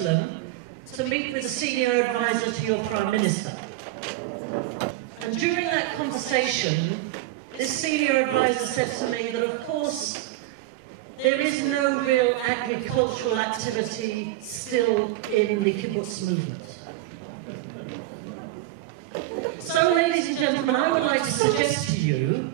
Jerusalem to meet with a senior advisor to your Prime Minister. And during that conversation, this senior advisor said to me that, of course, there is no real agricultural activity still in the kibbutz movement. So, ladies and gentlemen, I would like to suggest to you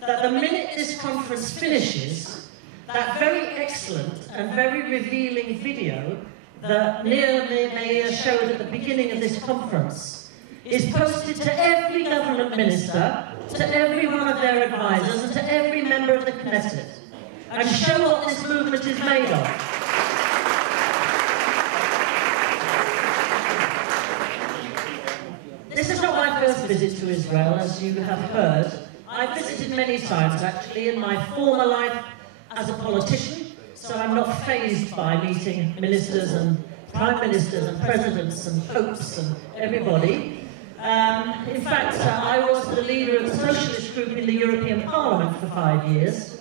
that the minute this conference finishes, that very excellent and very revealing video that Meir showed at the beginning of this conference is posted to every government minister, to every one of their advisors, and to every member of the Knesset, and show what this movement is made of. This is not my first visit to Israel, as you have heard. I've visited many times, actually, in my former life as a politician, so I'm not fazed by meeting ministers and prime ministers and presidents and popes and everybody. In fact, I was the leader of the socialist group in the European Parliament for 5 years,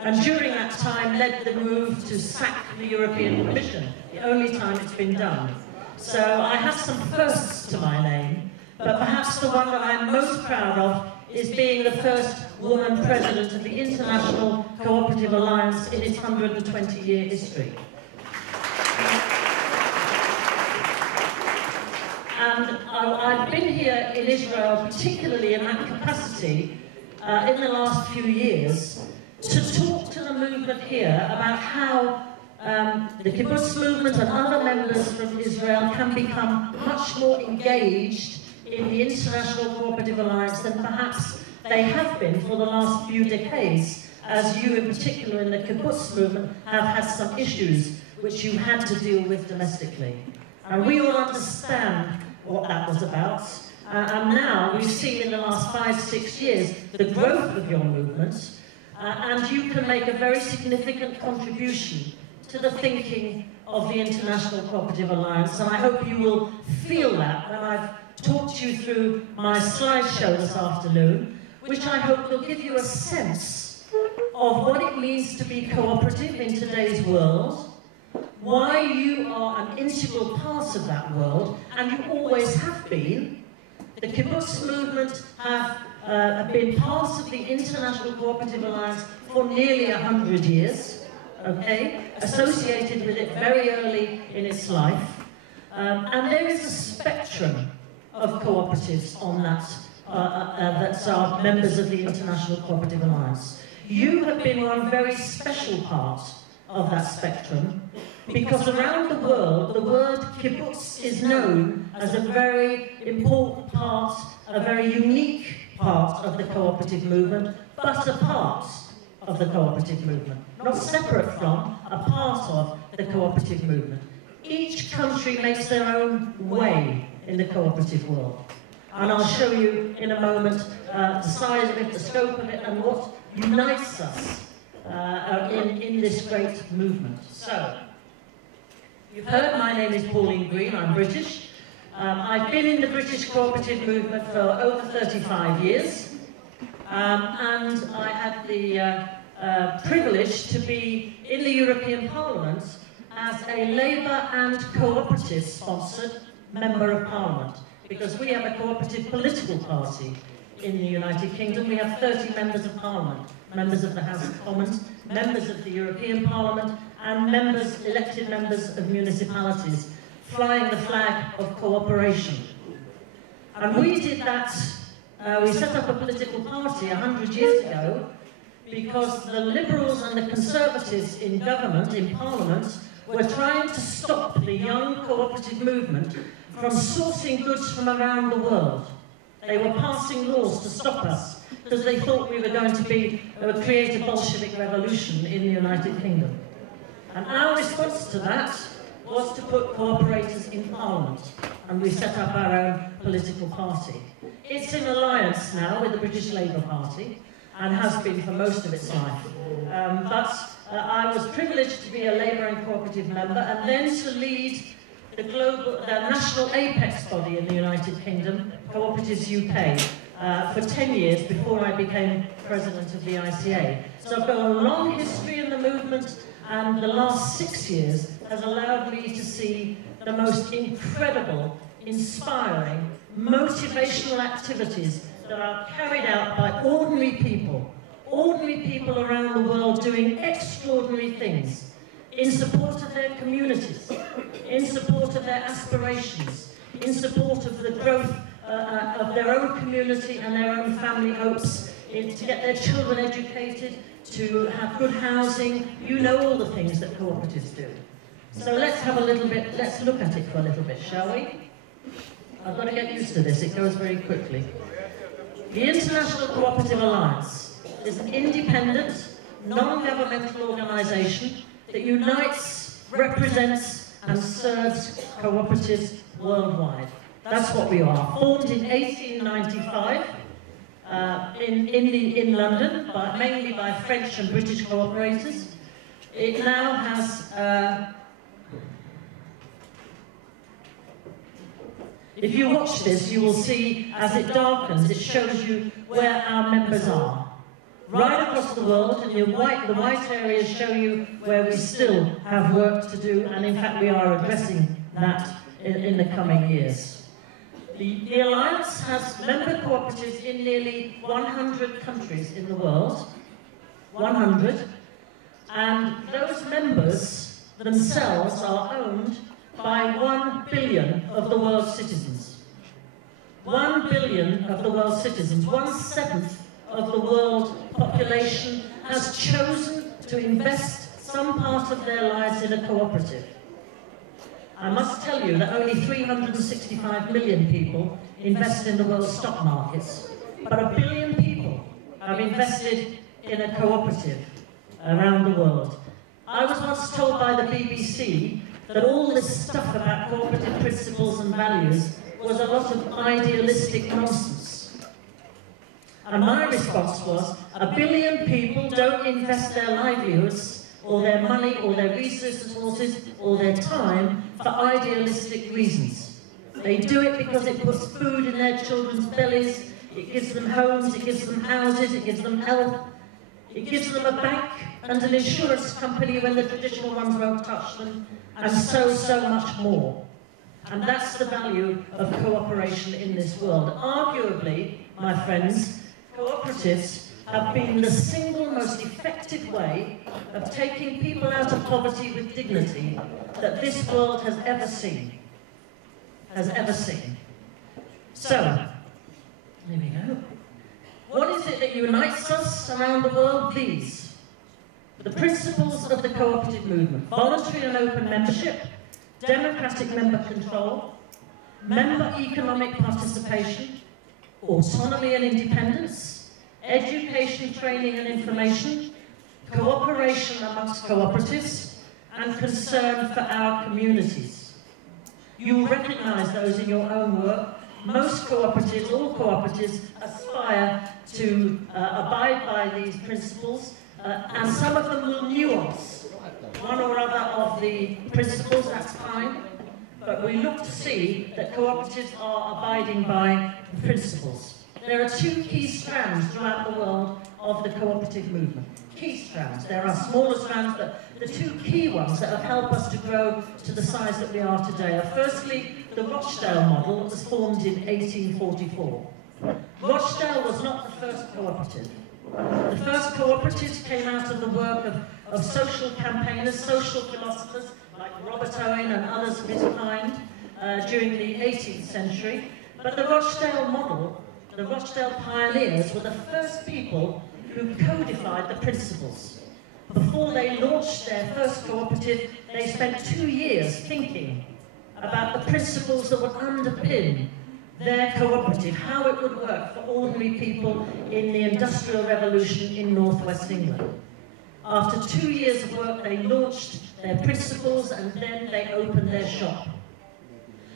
and during that time led the move to sack the European Commission, the only time it's been done. So I have some firsts to my name, but perhaps the one that I'm most proud of is being the first woman president of the International Cooperative Alliance in its 120-year history. And I've been here in Israel, particularly in that capacity, in the last few years, to talk to the movement here about how the kibbutz movement and other members from Israel can become much more engaged in the International Cooperative Alliance than perhaps they have been for the last few decades, as you in particular in the kibbutz movement have had some issues which you had to deal with domestically. And we all understand what that was about. And now we've seen in the last 5-6 years the growth of your movement, and you can make a very significant contribution to the thinking of the International Cooperative Alliance, and I hope you will feel that when I've talked you through my slideshow this afternoon, which I hope will give you a sense of what it means to be cooperative in today's world, why you are an integral part of that world, and you always have been. The kibbutz movement have been part of the International Cooperative Alliance for nearly 100 years, okay, associated with it very early in its life, and there is a spectrum of cooperatives on that, that are members of the International Cooperative Alliance. You have been one very special part of that spectrum, because around the world, the word kibbutz is known as a very important part, a very unique part of the cooperative movement, but a part of the cooperative movement. Not separate from, a part of the cooperative movement. Each country makes their own way in the cooperative world. And I'll show you in a moment the size of it, the scope of it, and what unites us in this great movement. So, you've heard my name is Pawline Green, I'm British. I've been in the British cooperative movement for over 35 years, and I had the privilege to be in the European Parliament as a Labour and cooperative sponsored Member of Parliament, because we have a cooperative political party in the United Kingdom. We have 30 members of Parliament, members of the House of Commons, members of the European Parliament, and elected members of municipalities, flying the flag of cooperation. And we did that, we set up a political party 100 years ago, because the Liberals and the Conservatives in government, in Parliament, were trying to stop the young cooperative movement from sourcing goods from around the world. They were passing laws to stop us because they thought we were going to create a Bolshevik revolution in the United Kingdom. And our response to that was to put cooperators in Parliament, and we set up our own political party. It's in alliance now with the British Labour Party, and has been for most of its life. I was privileged to be a Labour and cooperative member, and then to lead the national apex body in the United Kingdom, Cooperatives UK, for 10 years before I became president of the ICA. So I've got a long history in the movement, and the last 6 years has allowed me to see the most incredible, inspiring, motivational activities that are carried out by ordinary people around the world doing extraordinary things in support of their communities, in support of their aspirations, in support of the growth of their own community and their own family hopes, to get their children educated, to have good housing. You know all the things that cooperatives do. So let's look at it for a little bit, shall we? I've got to get used to this, it goes very quickly. The International Cooperative Alliance is an independent, non-governmental organisation that unites, represents and serves cooperatives worldwide. That's what we are. Formed in 1895 in London, mainly by French and British cooperators. It now has... if you watch this, you will see, as it darkens, it shows you where our members are. Right across the world, and the white areas show you where we still have work to do, and in fact we are addressing that in the coming years. The Alliance has member cooperatives in nearly 100 countries in the world, 100, and those members themselves are owned by 1 billion of the world's citizens. 1 billion of the world's citizens, 1/7 of the world population has chosen to invest some part of their lives in a cooperative. I must tell you that only 365 million people invest in the world's stock markets, but 1 billion people have invested in a cooperative around the world. I was once told by the BBC that all this stuff about cooperative principles and values was a lot of idealistic nonsense. And my response was, 1 billion people don't invest their livelihoods, or their money, or their resources, or their time for idealistic reasons. They do it because it puts food in their children's bellies, it gives them homes, it gives them houses, it gives them health, it gives them a bank and an insurance company when the traditional ones won't touch them, and so much more. And that's the value of cooperation in this world. Arguably, my friends, cooperatives have been the single most effective way of taking people out of poverty with dignity that this world has ever seen. So, there we go. What is it that unites us around the world? These. The principles of the cooperative movement: voluntary and open membership, democratic member control, member economic participation, autonomy and independence, education, training and information, cooperation amongst cooperatives, and concern for our communities. You will recognise those in your own work. Most cooperatives, all cooperatives, aspire to abide by these principles, and some of them will nuance one or other of the principles, that's fine, but we look to see that cooperatives are abiding by the principles. There are two key strands throughout the world of the cooperative movement. Key strands. There are smaller strands, but the two key ones that have helped us to grow to the size that we are today are firstly the Rochdale model that was formed in 1844. Rochdale was not the first cooperative. The first cooperatives came out of the work of social campaigners, social philosophers like Robert Owen and others of his kind during the 18th century. But the Rochdale model, the Rochdale pioneers, were the first people who codified the principles. Before they launched their first cooperative, they spent 2 years thinking about the principles that would underpin their cooperative, how it would work for ordinary people in the Industrial Revolution in northwest England. After 2 years of work, they launched their principles and then they opened their shop.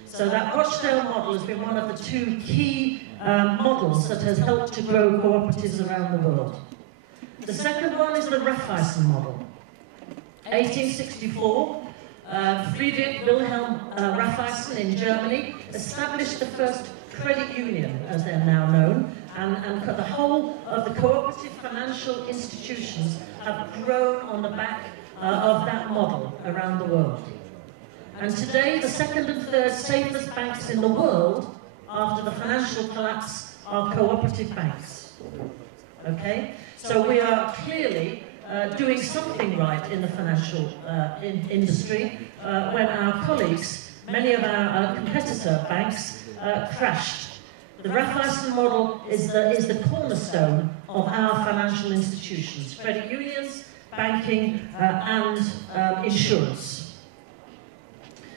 So that Rochdale model has been one of the two key models that has helped to grow cooperatives around the world. The second one is the Raiffeisen model. 1864, Friedrich Wilhelm Raiffeisen in Germany established the first credit union, as they're now known, and the whole of the cooperative financial institutions have grown on the back of that model around the world. And today, the second and third safest banks in the world, after the financial collapse, are cooperative banks. Okay? So we are clearly doing something right in the financial industry when our colleagues, many of our competitor banks, crashed. The Raiffeisen model is the cornerstone of our financial institutions, credit unions, banking and insurance.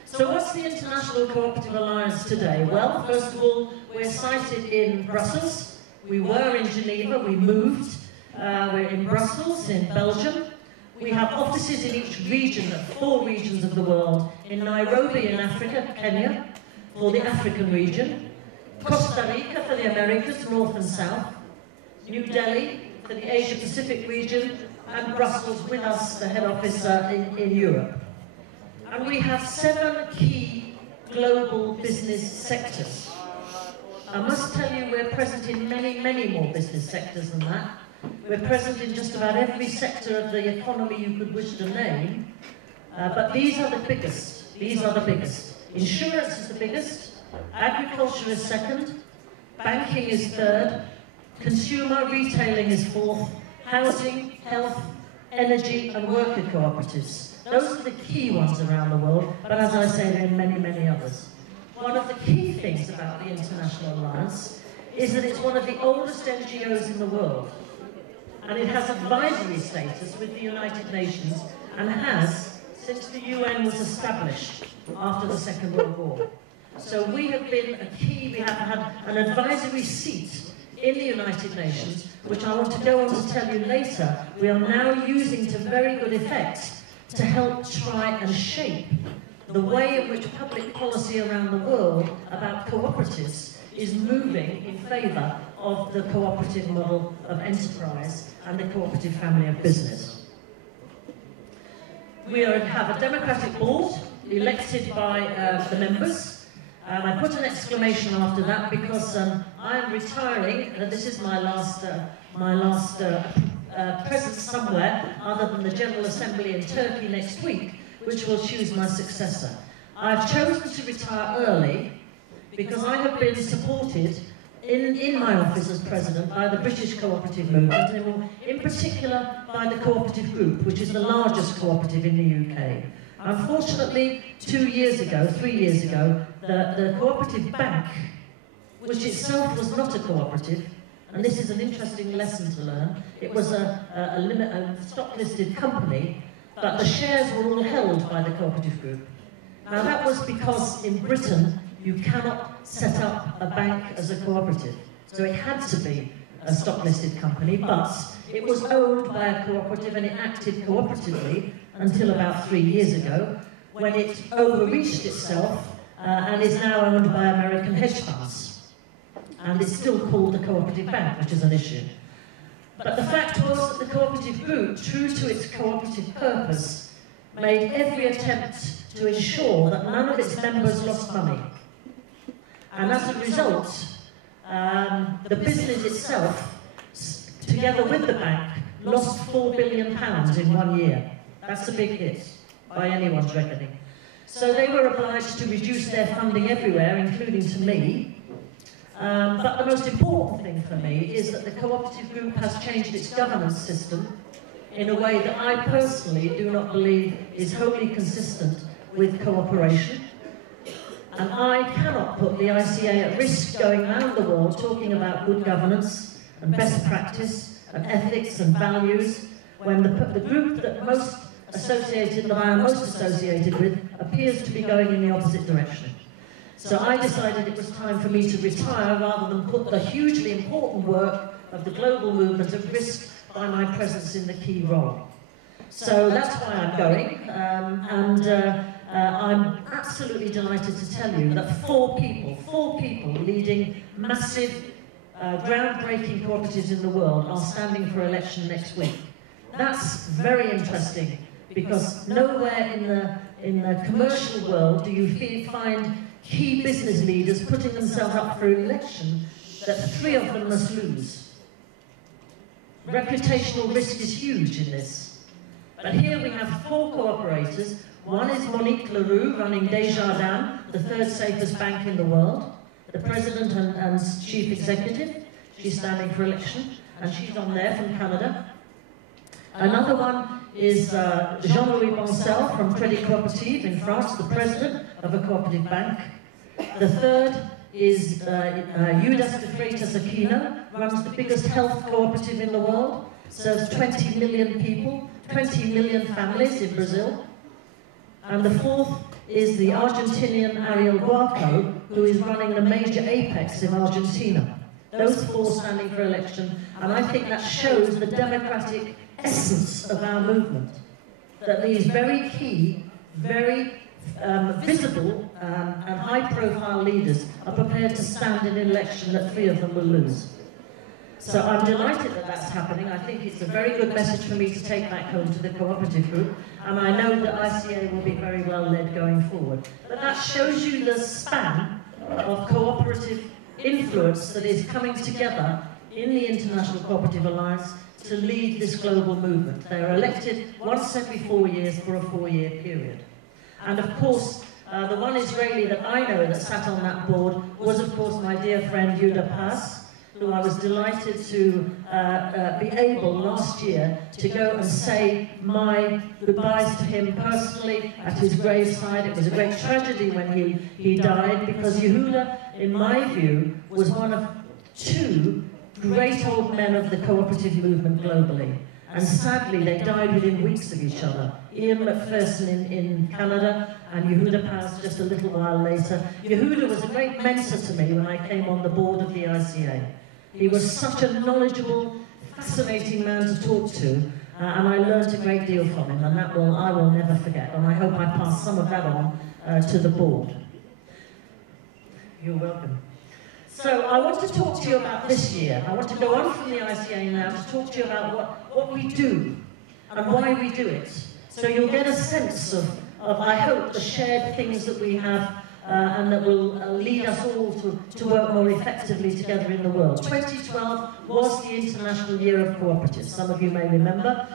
So what's the International Cooperative Alliance today? Well, first of all, we're sited in Brussels. We were in Geneva, we moved. We're in Brussels, in Belgium. We have offices in each region, 4 regions of the world. In Nairobi in Africa, Kenya, for the African region. Costa Rica for the Americas, North and South. New Delhi for the Asia-Pacific region. And Brussels with us, the head office in Europe. And we have 7 key global business sectors. I must tell you we're present in many, many more business sectors than that. We're present in just about every sector of the economy you could wish to name, but these are the biggest. These are the biggest. Insurance is the biggest, agriculture is second, banking is third, consumer retailing is fourth, housing, health, energy and worker cooperatives. Those are the key ones around the world, but as I say, there are many, many others. One of the key things about the International Alliance is that it's one of the oldest NGOs in the world. And it has advisory status with the United Nations and has since the UN was established after the Second World War. So we have been a key, we have had an advisory seat in the United Nations, which I want to go on to tell you later, we are now using to very good effect to help try and shape the way in which public policy around the world about cooperatives is moving in favour of the cooperative model of enterprise and the cooperative family of business. We have a democratic board elected by the members. I put an exclamation after that because I am retiring. This is my last presence somewhere other than the General Assembly in Turkey next week, which will choose my successor. I've chosen to retire early because I have been supported in my office as president by the British cooperative movement, and in particular by the cooperative group, which is the largest cooperative in the UK. Unfortunately, 3 years ago, the cooperative bank, which itself was not a cooperative, and this is an interesting lesson to learn, it was a stock-listed company, but the shares were all held by the cooperative group. Now that was because in Britain, you cannot set up a bank as a cooperative. So it had to be a stock-listed company, but it was owned by a cooperative and it acted cooperatively until about 3 years ago, when it overreached itself and is now owned by American hedge funds. And it's still called a cooperative bank, which is an issue. But the fact was that the cooperative group, true to its cooperative purpose, made every attempt to ensure that none of its members lost money. And as a result, the business itself, together with the bank, lost £4 billion in 1 year. That's a big hit, by anyone's reckoning. So they were obliged to reduce their funding everywhere, including to me. But the most important thing for me is that the cooperative group has changed its governance system in a way that I personally do not believe is wholly consistent with cooperation. And I cannot put the ICA at risk going around the world talking about good governance and best practice and ethics and values when the group that I am most associated with appears to be going in the opposite direction. So I decided it was time for me to retire rather than put the hugely important work of the global movement at risk by my presence in the key role. So that's why I'm going, I'm absolutely delighted to tell you that four people leading massive, groundbreaking cooperatives in the world are standing for election next week. That's very interesting because nowhere in the commercial world do you find key business leaders putting themselves up for election that 3 of them must lose. Reputational risk is huge in this. But here we have 4 cooperators, One is Monique Leroux, running Desjardins, the third safest bank in the world, the president and chief executive. She's standing for election, and she's on there from Canada. Another one is Jean-Louis Boncel from Crédit Coopérative in France, the president of a cooperative bank. The third is Judas de Freitas Aquino, runs the biggest health cooperative in the world, serves 20 million people, 20 million families in Brazil. And the fourth is the Argentinian Ariel Guarco, who is running the major apex in Argentina. Those four standing for election, and I think that shows the democratic essence of our movement. That these very key, very visible and high-profile leaders are prepared to stand in an election that 3 of them will lose. So I'm delighted that that's happening. I think it's a very good message for me to take back home to the cooperative group, and I know that ICA will be very well led going forward. But that shows you the span of cooperative influence that is coming together in the International Cooperative Alliance to lead this global movement. They are elected once every 4 years for a 4-year period. And of course, the one Israeli that I know that sat on that board was, of course, my dear friend Yehuda Paz, who I was delighted to be able last year to go and say my goodbyes to him personally at his graveside. It was a great tragedy when he died, because Yehuda, in my view, was one of 2 great old men of the cooperative movement globally. And sadly, they died within weeks of each other. Ian McPherson in Canada, and Yehuda Paz just a little while later. Yehuda was a great mentor to me when I came on the board of the ICA. He was such a knowledgeable, fascinating man to talk to, and I learned a great deal from him, and I will never forget, and I hope I pass some of that on to the board. You're welcome. So I want to talk to you about this year. I want to go on from the ICA now to talk to you about what we do and why we do it. So you'll get a sense of I hope, the shared things that we have and that will lead us all to work more effectively together in the world. 2012 was the International Year of Cooperatives, some of you may remember.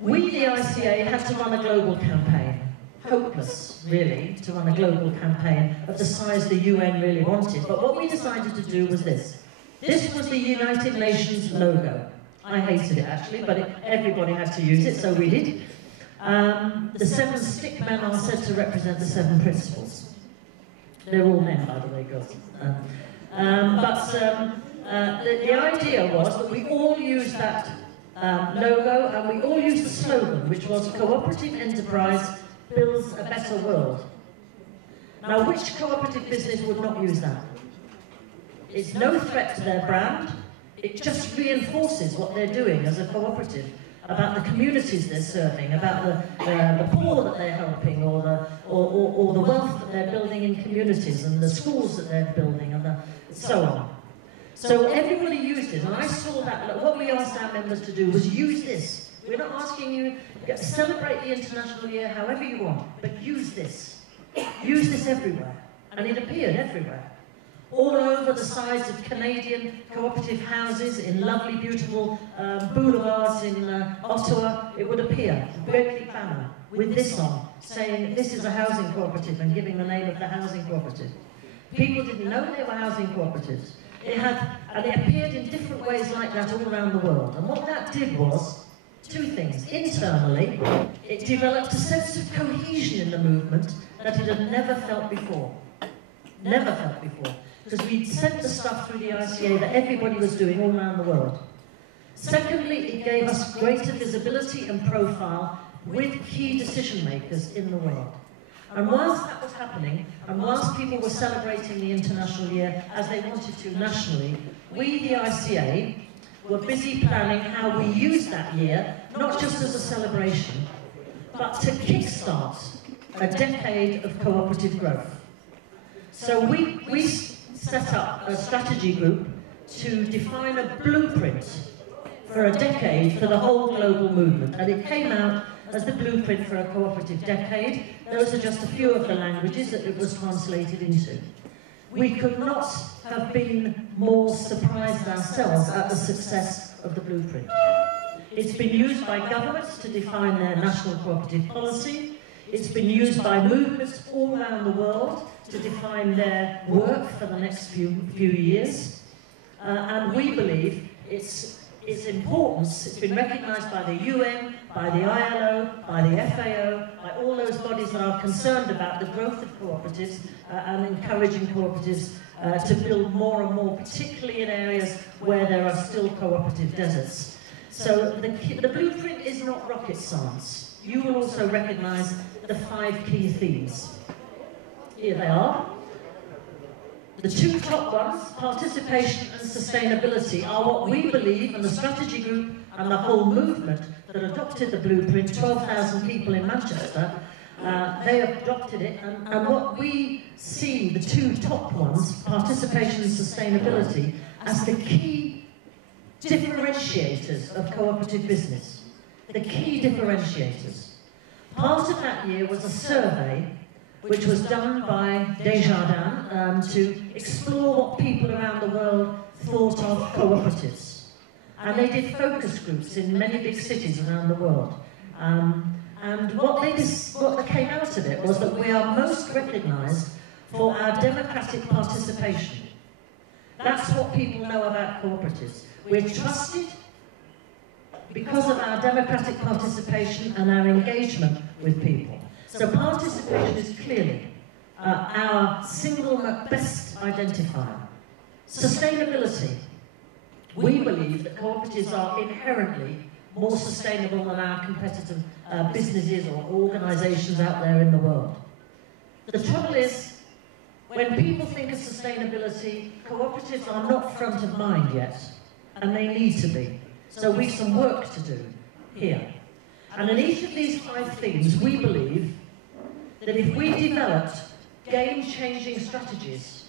We, the ICA, had to run a global campaign. Hopeless, really, to run a global campaign of the size the UN really wanted. But what we decided to do was this. This was the United Nations logo. I hated it, actually, but everybody had to use it, so we did. The 7 stick men are said to represent the 7 principles. They're all men, by the way, girls. The idea was that we all used that logo, and we all used the slogan, which was cooperative enterprise builds a better world. Now, which cooperative business would not use that? It's no threat to their brand. It just reinforces what they're doing as a cooperative, about the communities they're serving, about the poor that they're helping, or the wealth that they're building in communities, and the schools that they're building, and so on. So everybody used it, and I saw that. What we asked our members to do was use this. We're not asking you to celebrate the International Year however you want, but use this. Use this everywhere. And it appeared everywhere. All over the sides of Canadian cooperative houses, in lovely, beautiful boulevards in Ottawa, it would appear, a great big banner, with this on, saying this is a housing cooperative, and giving the name of the housing cooperative. People didn't know they were housing cooperatives. And it appeared in different ways like that all around the world. And what that did was 2 things. Internally, it developed a sense of cohesion in the movement that it had never felt before. Never felt before. Because we sent the stuff through the ICA that everybody was doing all around the world. Secondly, it gave us greater visibility and profile with key decision makers in the world. And whilst that was happening, and whilst people were celebrating the International Year as they wanted to nationally, we, the ICA, were busy planning how we use that year, not just as a celebration, but to kickstart a decade of cooperative growth. So we set up a strategy group to define a blueprint for a decade for the whole global movement, and it came out as the blueprint for a cooperative decade. Those are just a few of the languages that it was translated into. We could not have been more surprised ourselves at the success of the blueprint. It's been used by governments to define their national cooperative policy. It's been used by movements all around the world to define their work for the next few years. And we believe its importance, it's been recognised by the UN, by the ILO, by the FAO, by all those bodies that are concerned about the growth of cooperatives and encouraging cooperatives to build more and more, particularly in areas where there are still cooperative deserts. So the blueprint is not rocket science. You will also recognise the 5 key themes. Here they are. The 2 top ones, participation and sustainability, are what we believe, and the strategy group and the whole movement that adopted the blueprint, 12,000 people in Manchester, they adopted it, and what we see, the 2 top ones, participation and sustainability, as the key differentiators of cooperative business. The key differentiators. Part of that year was a survey which was done by Desjardins to explore what people around the world thought of cooperatives. And they did focus groups in many big cities around the world. And what came out of it was that we are most recognised for our democratic participation. That's what people know about cooperatives. We're trusted because of our democratic participation and our engagement with people. So participation is clearly our single best identifier. Sustainability. We believe that cooperatives are inherently more sustainable than our competitive businesses or organisations out there in the world. The trouble is, when people think of sustainability, cooperatives are not front of mind yet, and they need to be. So we've some work to do here. And in each of these 5 themes, we believe that if we developed game-changing strategies,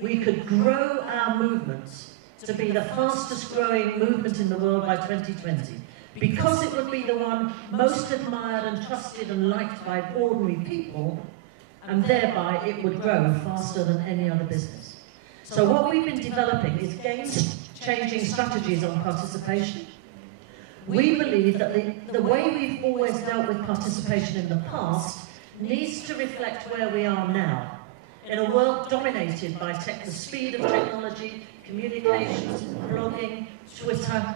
we could grow our movements to be the fastest growing movement in the world by 2020, because it would be the one most admired and trusted and liked by ordinary people, and thereby it would grow faster than any other business. So what we've been developing is game-changing strategies on participation. We believe that the way we've always dealt with participation in the past needs to reflect where we are now, in a world dominated by the speed of technology, communications, blogging, Twitter,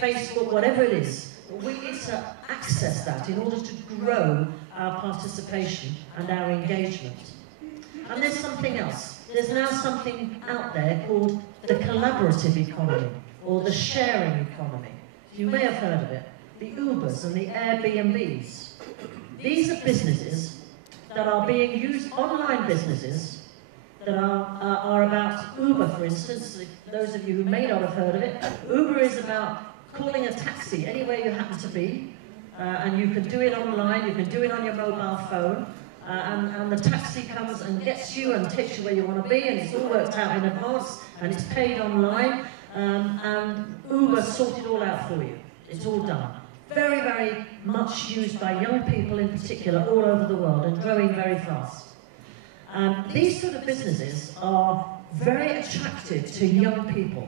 Facebook, whatever it is. We need to access that in order to grow our participation and our engagement. And there's something else. There's now something out there called the collaborative economy, or the sharing economy. You may have heard of it. The Ubers and the Airbnbs. These are businesses that are being used, online businesses, that are about Uber, for instance. Those of you who may not have heard of it, Uber is about calling a taxi anywhere you happen to be, and you can do it online, you can do it on your mobile phone, and the taxi comes and gets you and takes you where you want to be, and it's all worked out in advance, and it's paid online, and Uber sorted it all out for you. It's all done. Very, very much used by young people in particular all over the world, and growing very fast. These sort of businesses are very attractive to young people.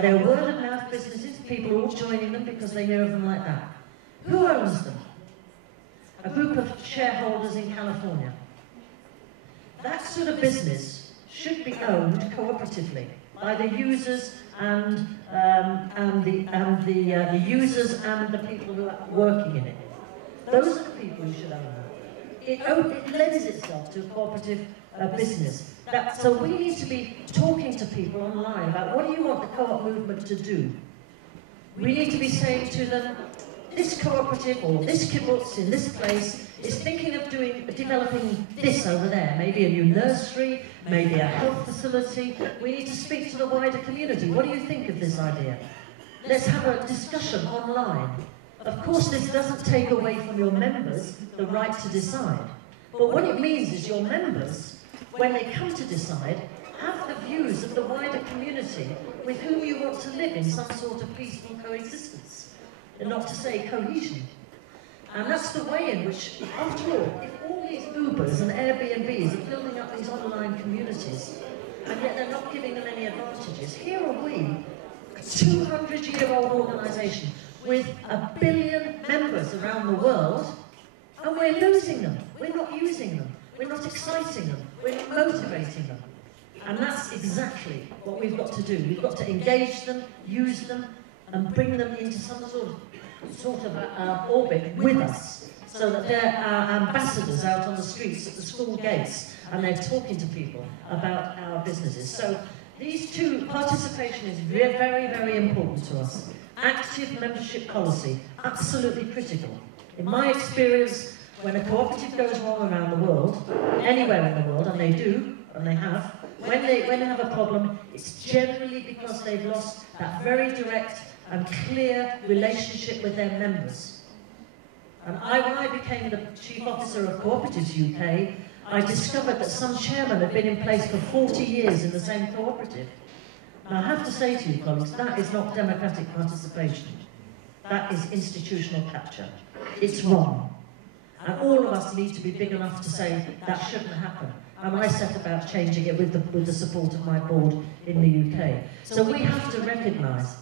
They're word-of-mouth businesses, people all joining them because they hear of them like that. Who owns them? A group of shareholders in California. That sort of business should be owned cooperatively by the users and the users and the people who are working in it. Those are the people who should own them. It lends itself to a cooperative business. So we need to be talking to people online about what do you want the co-op movement to do. We need to be saying to them, this cooperative or this kibbutz in this place is thinking of developing this over there, maybe a new nursery, maybe a health facility. We need to speak to the wider community. What do you think of this idea? Let's have a discussion online. Of course, this doesn't take away from your members the right to decide. But what it means is your members, when they come to decide, have the views of the wider community with whom you want to live in some sort of peaceful coexistence, and not to say cohesion. And that's the way in which, after all, if all these Ubers and Airbnbs are building up these online communities, and yet they're not giving them any advantages, here are we, a 200-year-old organisation, with 1 billion members around the world, And we're losing them. We're not using them. We're not exciting them. We're not motivating them. And that's exactly what we've got to do. We've got to engage them, use them, and bring them into some sort of orbit with us, so that they're our ambassadors out on the streets, at the school gates, and they're talking to people about our businesses. So these two, participation is very, very important to us. Active membership policy, absolutely critical. In my experience, when a cooperative goes wrong around the world, anywhere in the world, and they do, and they have, when they have a problem, it's generally because they've lost that very direct and clear relationship with their members. And when I became the Chief Officer of Cooperatives UK, I discovered that some chairmen had been in place for 40 years in the same cooperative. Now, I have to say to you, colleagues, that is not democratic participation. That is institutional capture. It's wrong. And all of us need to be big enough to say that shouldn't happen. And I set about changing it with the support of my board in the UK. So we have to recognise,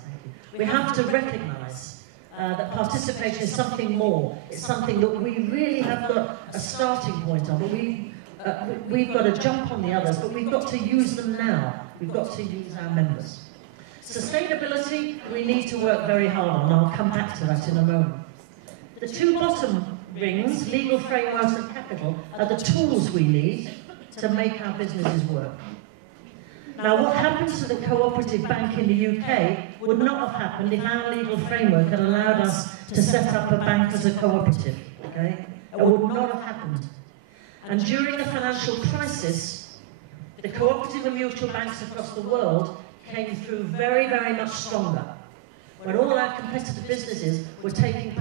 that participation is something more. It's something that we really have got a starting point on. We've got to jump on the others, but we've got to use them now. We've got to use our members. Sustainability, we need to work very hard on, and I'll come back to that in a moment. The two bottom rings, legal frameworks and capital, are the tools we need to make our businesses work. Now, what happens to the cooperative bank in the UK would not have happened if our legal framework had allowed us to set up a bank as a cooperative, okay? It would not have happened. And during the financial crisis, the cooperative and mutual banks across the world came through very, very much stronger. When all our competitor businesses were taking